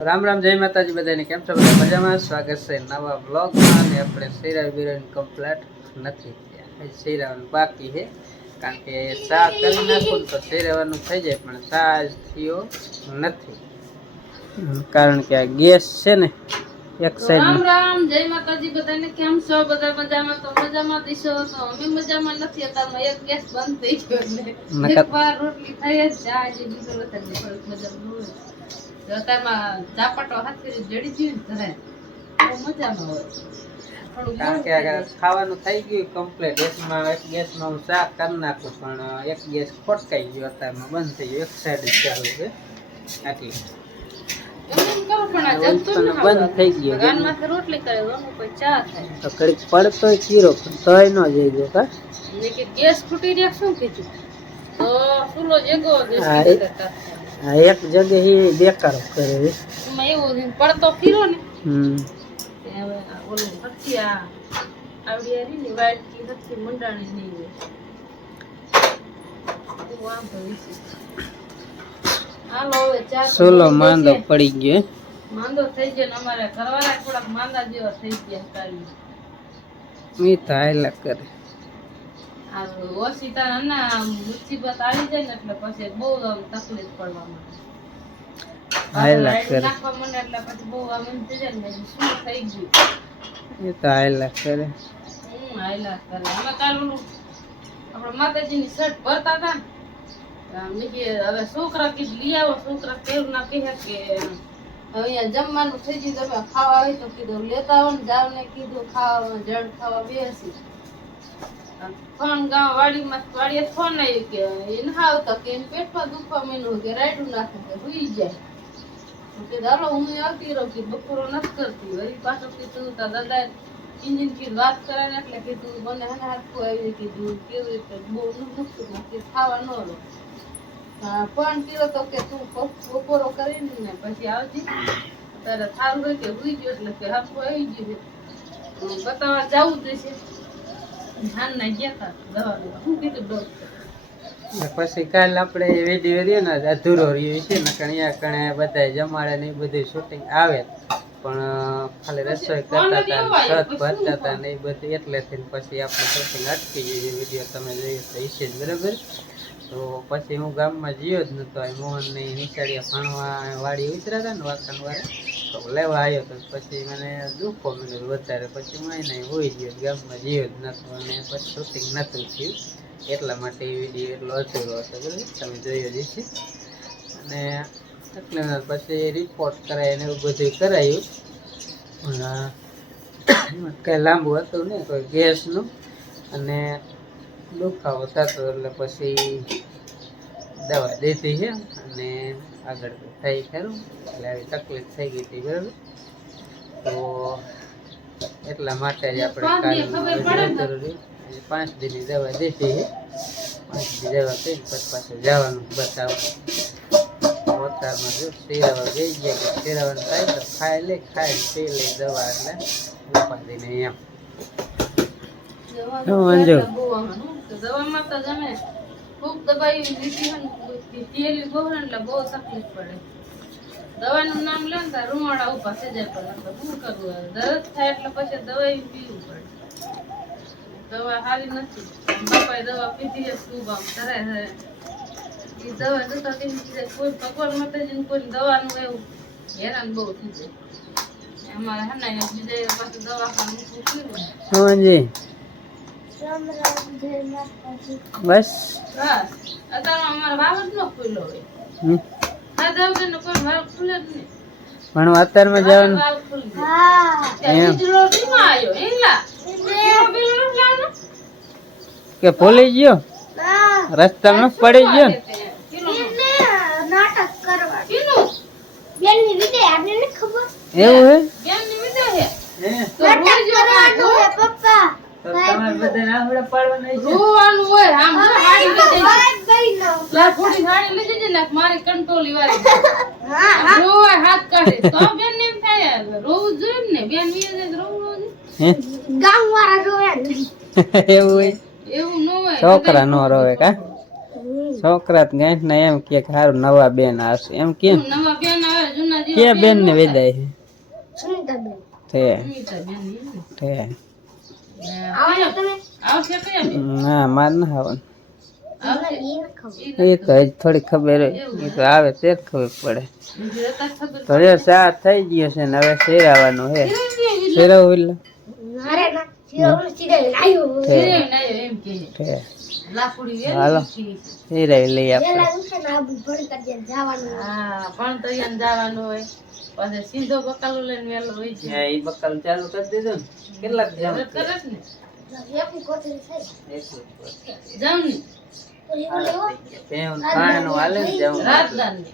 રામ રામ જય માતાજી બધાને કેમ છો? બધા મજામાં? સ્વાગત છે નવા બ્લોગમાં અને આપણે શેરા બિરાન કમ્પ્લેટ નથી શેરાવાનું બાકી છે કારણ કે ચા કરી નાખું તો શેરાવાનું થઈ જાય પણ ચા થયો નથી. કારણ કે આ ગેસ છે ને એક રામ સાઈડ રામ જય માતાજી બધાને કેમ છો? બધા મજામાં? તો મજામાં દિશો તો અમે મજામાં નથી અત્યારમાં એક ગેસ બંધ થઈ ગયો નકર- એકવાર રોટલી થઈ જ જાય બીજો થોડીક મજામાં અત્યારમાં ઝાપટો હાથથી જડી ગયું ને ઘરે મજામાં હોય. કારણ કે ખાવાનું થઈ ગયું કમ્પ્લીટ ગેસમાં એક ગેસમાં હું શાક કરી નાખું પણ એક ગેસ ખોટકાઈ ગયો અત્યારમાં. બંધ થઈ ગયો. એક સાઈડ જ ચાલુ છે. બંધ થઈ ગયો. રોટલી કરે ચા થાય? તો કડીક પડતો ચીરો પણ તોય ન જઈ ગયો કા? ગેસ ફૂટી રહ્યા શું કીધું? તો ચૂલો જેગો ગેસ એક જગ્યાએ બેકાર કરે એવું પડતો ફીરો ને. હમ. ઓલું હરખી આ આવડી આ રીની વાઈટ મંડાણી નહીં સોલો માંદો પડી ગયો. માંદો થઈ ગયો ને અમારે ઘરવાળા થોડાક માંદા જેવા થઈ ગયા કાલી મી હાયલા કરે. ઓછી તાર ના મુસીબત આવી જાય ને એટલે પછી બહુ આમ તકલીફ પડવા માંડે. હાયલા લાઈટ કરે. નાખવા માંડે એટલે પછી બહુ આમ એમ થઈ જાય ને શું થઈ ગયું? એ તો હાયલા કરે. હમ, હાયલા કરે. અમે કાલ ઓલું આપણે માતાજીની શર્ટ ભરતા હતા ને મેં કીધું, હવે છોકરા કીધું લઈ આવો છોકરા કેવું ના કહે કે અહીંયા જમવાનું થઈ ગયું તમે ખાવા આવી તો કીધું લેતા આવો ને જાવ ને કીધું ખાવા જળ ખાવા બેસી. ફોન ગામ વાડીમાં વાડીએ ફોન આવ્યો કે એ ના આવતા કે એને પેટમાં દુખવા માંડ્યું કે રાયડું નાખું કે સુઈ જાય. કે હાલો, હું આવતી રહું કે બપોરો નથી કરતી. વળી પાછો કીધું, તા દાદા ઇન્જિન કીધું, વાત કરે ને એટલે કીધું, મને હાથું આવી કીધું, કેવું રીતે? બહુ નુકસાન નથી ખાવા ન રહો પણ કીધો તો કે તું બપોરો કરીને ને પછી આવજે. તારે સારું હોય કે હુઈ ગયો એટલે કે હાથું આવી ગયું બતાવવા જવું જ છે પછી કાલ આપણે વીડિયો વેરીએ ને અધૂરો રહ્યો છે ને કણિયા કણે બધા જમાડે ને બધું શૂટિંગ આવે. પણ ખાલી રસોઈ કરતા હતા છત ભરતા હતા ને એ બધું એટલે થઈને પછી આપણે શૂટિંગ અટકી ગયું વીડિયો તમે જોયો તો હશે જ બરાબર? તો પછી હું ગામમાં જીયો જ નતો મોહનને નિશાળીએ ભણવા વાડી ઉતર્યા હતા ને વાસણ વાળા. તો લેવા આવ્યો તો પછી મને દુઃખો મળ્યો વધારે. પછી હું એને હોઈ ગયો, ગામમાં જીયો જ નતો અને પછી શૂટિંગ નતું થયું. એટલા માટે એ વીડિયો એટલો અધૂરો હતો, બરાબર? તમે જોયો જ છે અને એટલે પછી રિપોર્ટ કરાય ને એવું બધું કરાયું. કઈ લાંબુ હતું ને કોઈ ગેસનું. અને દુખાવો થતો એટલે પછી દવા દેતી છે અને આગળ તો થઈ ખરું. એટલે આવી તકલીફ થઈ ગઈ હતી બરાબર. તો એટલા માટે જ આપણે જરૂરી પાંચ દિનની દવા દીધી છે. પાંચ દી દવા કઈ પછી પાછું જવાનું બતાવો અવતારમાં જો શેરાવા જઈ ગયા કે શેરાવાનું થાય તો ખાઈ લે ખાઈ પી લે દવા એટલે ઉપાડીને એમ. દવામાં તો ખૂબ લીધી હોય ને તેલી એટલે બહુ તકલીફ પડે. દવાનું નામ લે ને રૂવાડા ઊભા થઈ જાય પણ આપણે શું કરવું? દર્દ થાય એટલે પછી દવાઈ પીવું પડે. દવા સારી નથી. બાપાએ દવા પીધી ખૂબ આમ કરે એ દવા જતા કોઈ ભગવાન માતાજીને કોઈ દવાનું એવું હેરાન બહુ થઈ જાય. અમારે હે ને બીજા પાછું દવાખાનું મૂકવું પડ્યું બસ. પણ અત્યારમાં જવાનું? કે ભૂલી ગયો? રસ્તામાં પડી ગયો? એવું હે? મારી કંટોલી વાળી. રોવાય હાથ કાઢે. તો બેન ને એમ થાય રોવું જોઈએ ને બેન વિયે રોવું ન. જોઈએ. હે? એવું હોય? એવું ન હોય છોકરા નો રોવે કા? છોકરા ગાંઠ ના એમ કે હારું નવા બેન આવશે. એમ કે? નવા બેન આવે જૂના કે બેન ને વેદાય? છે તે. તે. ના માર ના આવવાનું. એ તો હજી થોડી ખબર હોય. એ તો આવે તે જ ખબર પડે. તો જો સા થઈ ગયો છે ને હવે શેરાવાનું હે. શેરાવું એટલે? હાલો. શેરાવી લઈએ આપણે જવાનું હોય. પછી સીધો બકાલો લઈને વેલો હોય છે. એ બકાલ ચાલુ કરી દીધો ને કેટલાક જામ કરસ ને. એકની કોથળી થઈ એટલું જ. ને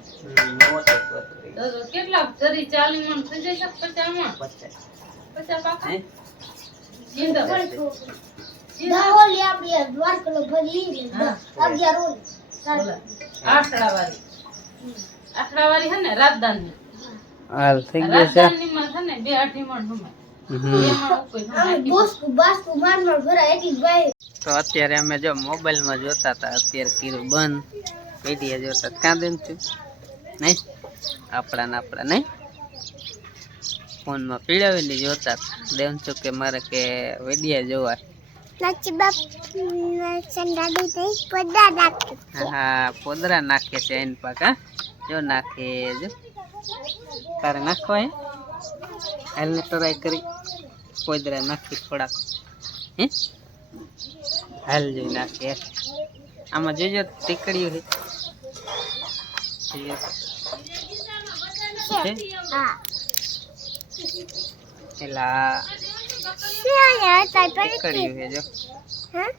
કેટલા ચાલી મણ થઈ જશે પચાસ મણ પચાસ. પાકા? હે? ઓલી આપડી આ ભરી ઈ ને હા. અગિયાર ઓલી આઠડા વાળી આઠડા વાળી છે ને રાજદાનની હાલ થઈ ગયો છે. તો અત્યારે અમે જો મોબાઈલમાં જોતા હતા અત્યારે કીરું બંધ. વીડિયો જોતા ક્યાં કાં દેન છું નહીં? આપણા ને આપણા નહીં? ફોનમાં પીડાવીને જોતા હતા. દેવ છું કે મારે કે વીડિયો જોવા. હા પોદરા નાખે છે એન પાક જો નાખે જો. તારે નાખવા હે હાલને ટ્રાય કરી. પોદરા નાખી થોડાક. હે? હાલ જોઈ નાખે આમાં જોજો ટીકડીઓ હે. એલા ટીકડીઓ હે જો. હા?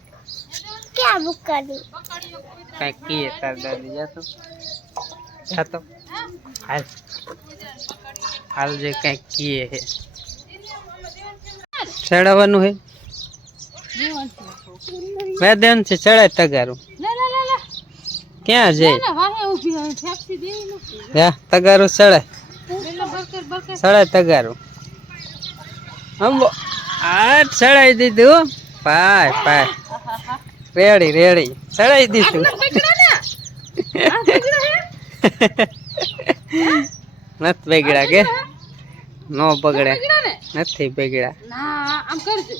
ક્યાં બુક કરી કઈ કીએ તાર દાદી જાતો જાતો હાલ. હાલ જે કઈ કીએ હે ચડાવવાનું હે વેદન છે ચડાય તગારું. ક્યાં જે ના વાહે ઊભી હોય ઠેકસી દેવી નથી યા તગારું ચડાય. ચડાય તગારું. અંબો આ ચડાઈ દીધું. પાય પાય રેડી રેડી. ચડાઈ દીધું. નથી બગડ્યા કે? નો બગડે નથી બગડ્યા ના આમ કરજો.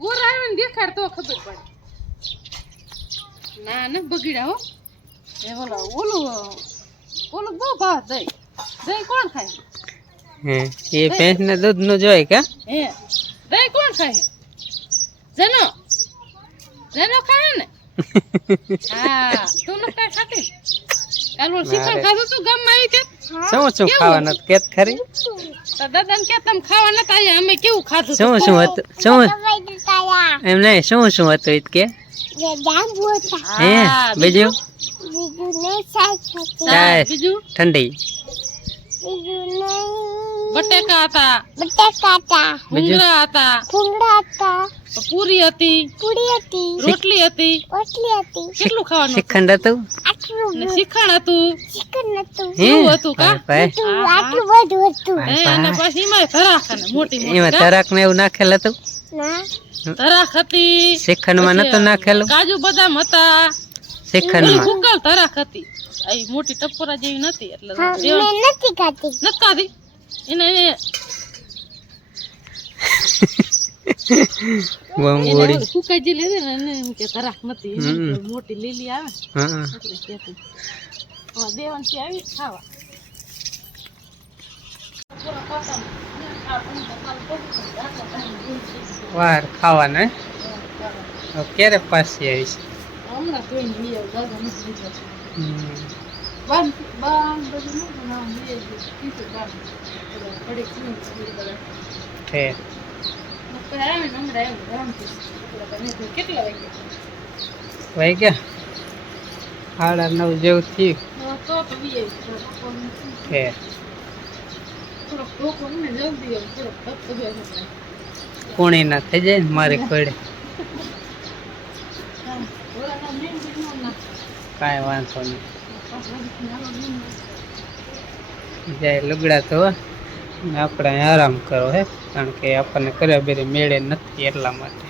ઓર આવે ને દેખાડ તો ખબર પડે. ના ન બગડ્યા હો. એ ઓલો ઓલું ઓલું બહુ ભાવ દહીં. દહીં કોણ ખાય? હે એ ભેંસ ને દૂધનું જોય કે? હે દહીં કોણ ખાય? જનો. જનો ખાય ને? હા તું ન કાંઈ ખાતી? કાલ ઓલું શિખર ખાધું તું ગામમાં આવી તે શું શું ખાવાનું? કેત ખરી? તો દાદાને કે તમે ખાવા નતા આયા અમે કેવું ખાધું શું શું હતું? શું એમ નહીં શું શું હતું ઈત કે? હે બીજું? બીજું? ઠંડી. બીજું ને બટેકા હતા. બટેકા હતા. ભૂંગળા હતા. ભૂંગળા હતા. પૂરી હતી. પૂરી હતી. રોટલી હતી. રોટલી હતી. કેટલું ખાવાનું? શ્રીખંડ હતું? આટલું. ને શ્રીખંડ હતું. ચિકન હતું. એવું હતું કા? આટલું બધું હતું. અને પછી એમાં તરાક અને મોટી એમાં તરાક ને એવું નાખેલ હતું? ના. ધરાક હતી. શ્રીખંડમાં નતો નાખેલું? કાજુ બદામ હતા. શ્રીખંડમાં ગુગલ તરાક હતી. આ મોટી ટપોરા જેવી નથી એટલે નથી ખાતી નથી ખાધી? એને એને બંગોળી લે ને એને એમ કે. મોટી લીલી આવે. હા. એટલે આવી ખાવા. વાર ખાવાના? ક્યારે પાછી આવીશ? હમણાં કોઈ નહીં દાદા નથી બધું કીધું આવે ને હમણાં કેટલા ગયા સાડા નવ જેવું થયું હા, તો તો લઈ આવી. થોડોક ટોકો ને જલ્દી આવું, થોડોક ધક્કો બે હમણાં. ના થઈ જાય ને મારી ખોડે ના. કાંઈ વાંધો નહીં જાય લુગડા તો આપણે આરામ કરો હે કારણ કે આપણને કર્યા બેરી મેળે નથી એટલા માટે.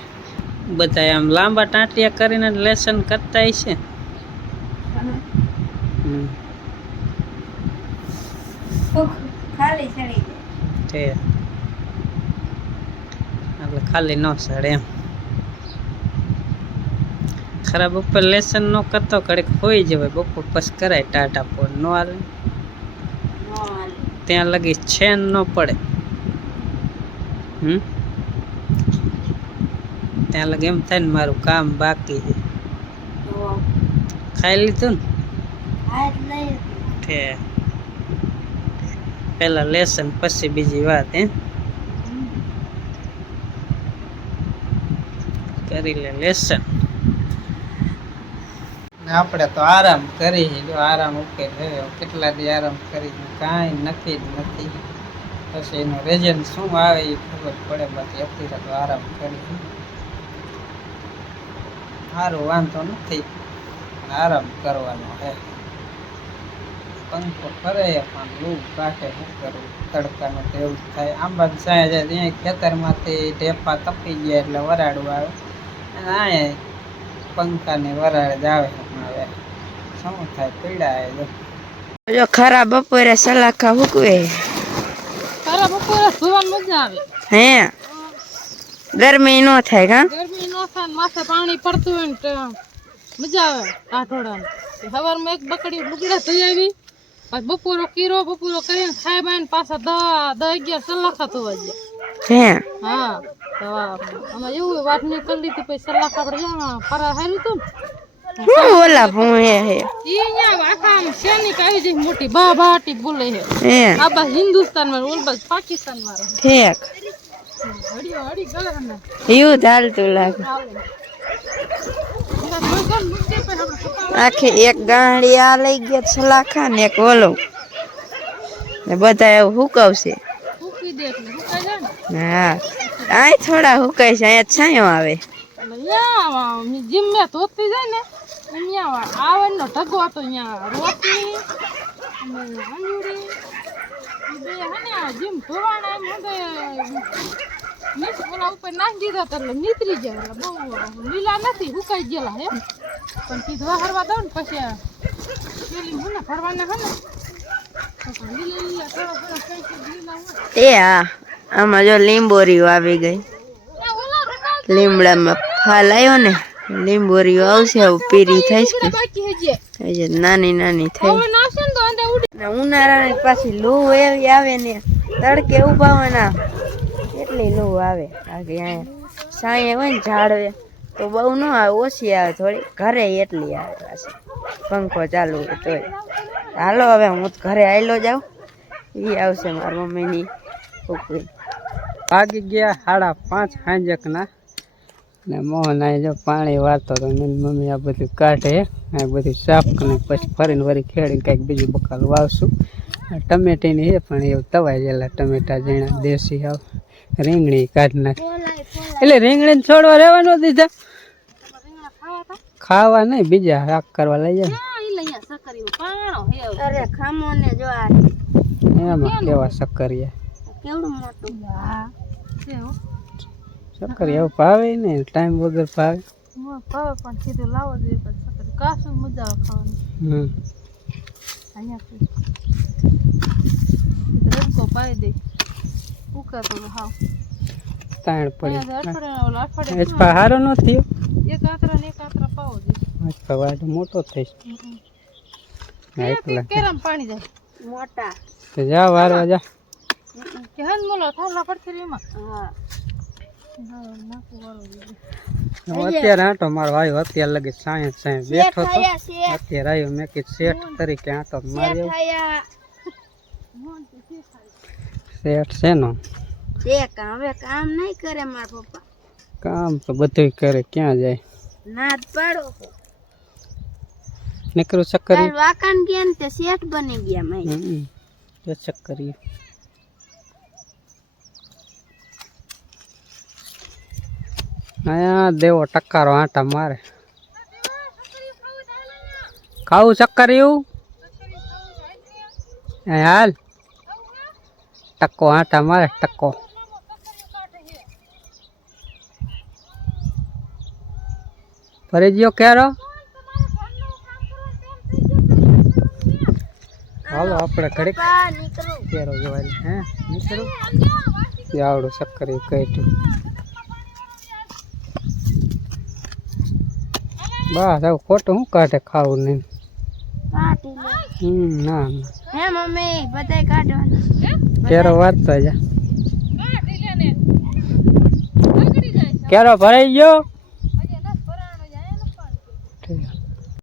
બધા આમ લાંબા ટાંટિયા કરીને લેસન કરતા છે. ખાલી ન સડે એમ. ખરાબ ઉપર લેસન નો કરતો કડક હોઈ જવાય બપોર પછી કરાય ટાટા ફોન નો હાલે. ત્યાં લગી છેન ન પડે. હમ? ત્યાં લગી એમ થાય ને મારું કામ બાકી છે. ખાઈ લીધું ને? પેલા લેસન પછી બીજી વાત હે? કરી લે લેસન આપણે તો આરામ કરી જો આરામ ઉકેલ રહ્યો કેટલા દી આરામ કરી કાંઈ નક્કી જ નથી. પછી એનું રેજન શું આવે એ ખબર પડે. બાકી અત્યારે તો આરામ કરી સારું વાંધો નથી. આરામ કરવાનો હે. પંખો ફરે પણ લૂ કાઢે શું કરવું? તડકાનું તો એવું થાય. આંબા સાયા જાય ત્યાં ખેતરમાંથી ઢેફા તપી ગયા એટલે વરાડવા આવે. અને અહીંયા પંખાની વરાળ જ આવે. શું થાય પીડાય જો ખરા બપોરે સલાખા હુકવે. ખરા બપોરે સુવાની મજા આવે. હે? ગરમી નો થાય કા? ગરમી નો થાય ને માથે પાણી પડતું હોય ને મજા આવે રાઠોડાને સવારમાં એક બકડી લુગડા થઈ આવી. પછી બપોરો કીરો બપોરો કરીને ખાઈ બાઈને પાછા દહ દહ અગિયાર સલાખા થવા ગયા હે? હા તો આ એવું વાત નહીં કરી લીધી પછી સલાખા આપણે ફરા હાર્યું હતું હું ઓલા ભૂંહે હે? ઈ અહીંયા આખા આમ સૈનિક આવી મોટી બા બોલે હે. આ બસ હિન્દુસ્તાનમાં ઓલ બસ પાકિસ્તાનમાં ઠેક. હડી હડી ગલે ને યુદ્ધ હાલતું લાગે. ચાલે. એના જોઈ ગયો ને મૂકી પછી આપણે સપા આખી એક ગાંડી આ લઈ ગયા છલાખા ને એક ઓલો. ને બધા એવું હુકવશે. મૂકી દે એટલે મુકાઈ જાય હા. આય થોડા હુકાય છે અહીંયા છાંયો આવે. જીમ મેં ધોતી જાય ને. અહીંયા આવડનો ઢગો હતો અહીંયા રોટલી અને અંજુરી બે જીમ એમ ઓલા ઉપર નાખી દીધા હતા એટલે નીતરી ગયા બહુ લીલા નથી સુકાઈ ગયેલા હે. પણ હરવા દઉં ને પછી પેલી હું ને ભરવાના હે ને. લીલા લીલા થોડા થોડા કઈ કઈ લીલા હોય. એ હા આમાં જો લીંબોરીઓ આવી ગઈ. લીમડામાં ફાલ આવ્યો ને. લીંબોરીઓ આવશે હવે પીરી થઈશ નાની નાની થઈ તો ઉનાળાની પાછી લૂ એવી આવે ને તડકે ઉભાવાના. એટલી લૂ આવે? બાકી અહીંયા સાંય હોય ને ઝાડવે તો બહુ ન આવે ઓછી આવે થોડી. ઘરે એટલી આવે પાછી. પંખો ચાલુ હોય તોય. હાલો હવે હું તો ઘરે આવેલો જાઉં એ આવશે મારી મમ્મીની છોકરી ભાગી ગયા સાડા પાંચ હાંજકના ને મોહન આ જો પાણી વાતો તો મમ્મી આ બધું કાઢે આ બધું સાફ કરીને પછી ફરીને વળી ખેડીને કંઈક બીજું બકાલ વાવશું. ટમેટીની છે પણ એવું તવાઈ ગયેલા ટમેટા ઝીણા દેશી આવ રીંગણી કાઢી નાખી. એટલે રીંગણીને છોડવા રહેવાનું દીધા? ખાવા નહીં બીજા શાક કરવા લઈ જાય. અરે ખામો ને જો આ એમાં કેવા સક્કરિયા કેવડું મોટું? છે હો. સક્કરિયા એવું ભાવે ને ટાઈમ વગર ભાવે. ભાવે પણ સીધું લાવો જોઈએ પણ સકરી કાશું મજા આવે ખાવાની. સીધો રજકો પાઈ દે. ઉકા તો હાવ. તાણ પડી. અહીંયા અઠવાડિયા ઓલા અઠવાડિયા એચપા હારો ન થયો? એક આતરા ને એક આતરા પાવો જોઈએ. એચપા વાડો મોટો થઈશ. એકલા. કેરમ પાણી જાય. મોટા. તો જા વારવા જા કેહન મોલો થાલા પડતી રીમાં હા હા નાખું વાળો જોઈએ હું અત્યારે આંટો મારો આવ્યો અત્યારે લગી સાયન્સ સાયન્સ બેઠો તો. અત્યારે આવ્યો મેં કીધું શેઠ તરીકે આંટો માર્યો. શેઠ છે નો? કામ હવે કામ નહીં કરે મારા પપ્પા. કામ તો બધું કરે ક્યાં જાય? ના પાડો. નીકળું ચક્કર વાકાન ગયા ને તે શેઠ બની ગયા મેં ચક્કરી અહીંયા દેવો ટક્કારો આટા મારે. ખાવું ચક્કરિયું એ હાલ. ટક્કો આટા મારે ટક્કો. ફરી ગયો ક્યારો? આપણે ઘડીક કેરો જોવાની હે? નીકળું. આવડું ચક્કર કહેતું બસ આવું ખોટું શું કાઢે ખાવું નહીં. હમ ના ના. હે મમ્મી બધાય કાઢવાના. કેરો વાંચતા જા કેરો ભરાઈ ગયો?